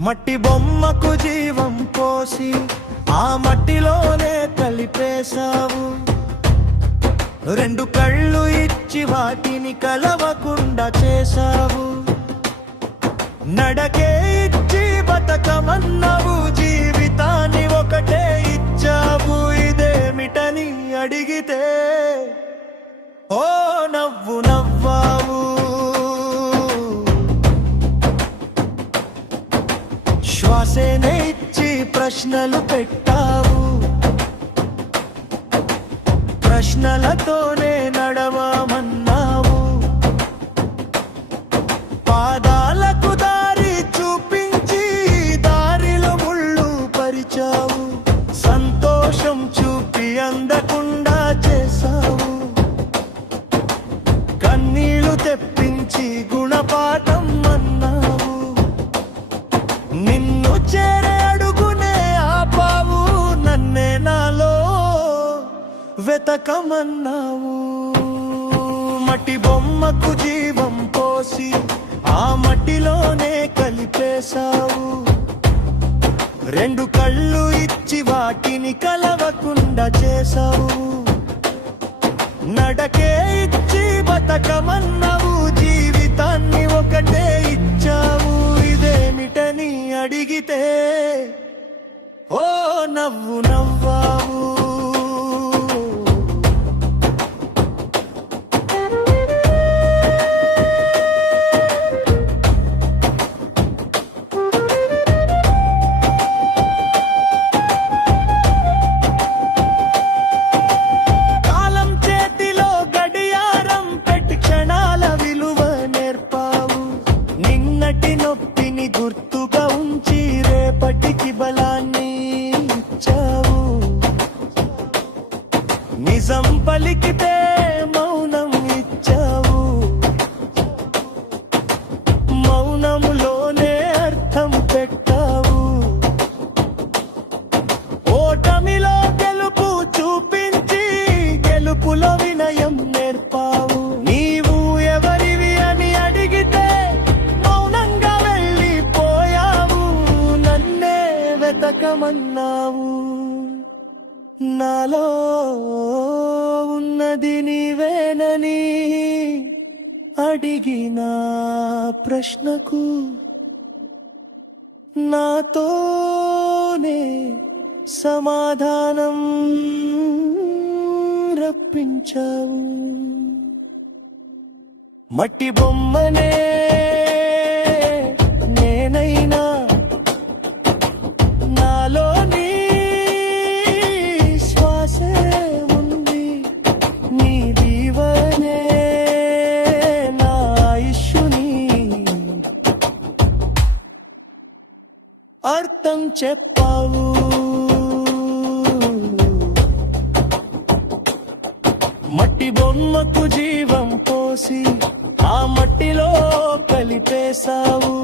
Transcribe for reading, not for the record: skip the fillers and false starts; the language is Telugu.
మట్టి బొమ్మకు జీవం పోసి ఆ మట్టిలోనే కలిపేశావు. రెండు కళ్ళు ఇచ్చి వాటిని కలవకుండా చేశావు. నడకే ఇచ్చి బతకమన్నావు, జీవితాన్ని ఒకటే ఇచ్చావు. ఇదేమిటని అడిగితే ఓ నవ్వు నవ్వావు. శ్వాసేనే ఇచ్చి ప్రశ్నలు పెట్టావు. ప్రశ్నలతోనే నడవమన్నావు. పాదాలకు దారి చూపించి దారిలో ముళ్ళు పరిచావు. సంతోషం చూపి అందకుండా చేశావు. కన్నీళ్లు తెప్పించి గుణపాఠం అన్నావు. నిన్ను చేరే అడుగునే ఆపావు. నన్నే నాలో వెతకమన్నావు. మట్టి బొమ్మకు జీవం పోసి ఆ మట్టిలోనే కలిపేశావు. రెండు కళ్ళు ఇచ్చి వాటిని కలవకుండా చేశావు. నడకే ఇచ్చి బతకమన్నావు, జీవితాన్ని ఒకటే ఇచ్చావు. ఇదేమిటని అడిగితే ఓ నవ్వు నవ్వావు. కాలం చేతిలో గడియారం పెట్టి క్షణాల విలువ నేర్పావు. నిన్నటి నొప్పిని గుర్తుగా ఉంచి రేపటికి బలాన్ని ఇచ్చావు. నిజం పలికితే మౌనం ఇచ్చావు. మౌనములోనే అర్థం పెట్టావు. ఓటమిలో గెలుపు చూపించి గెలుపులో వినయం నేర్పావు. నీవు ఎవరివి అని అడిగితే మౌనంగా వెళ్ళిపోయావు. నన్నే వెతకమన్నావు. నాలో ఉన్నది నీవేనని అడిగిన ప్రశ్నకు నాతోనే సమాధానం రప్పించావు. మట్టి బొమ్మనే నేనైనా నాలోని శ్వాసే ఉంది. నీ దీవనే నా ఆయుష్ని అర్థం చెప్పావు. మట్టి బొమ్మకు జీవం పోసి ఆ మట్టిలో కలిపేశావు.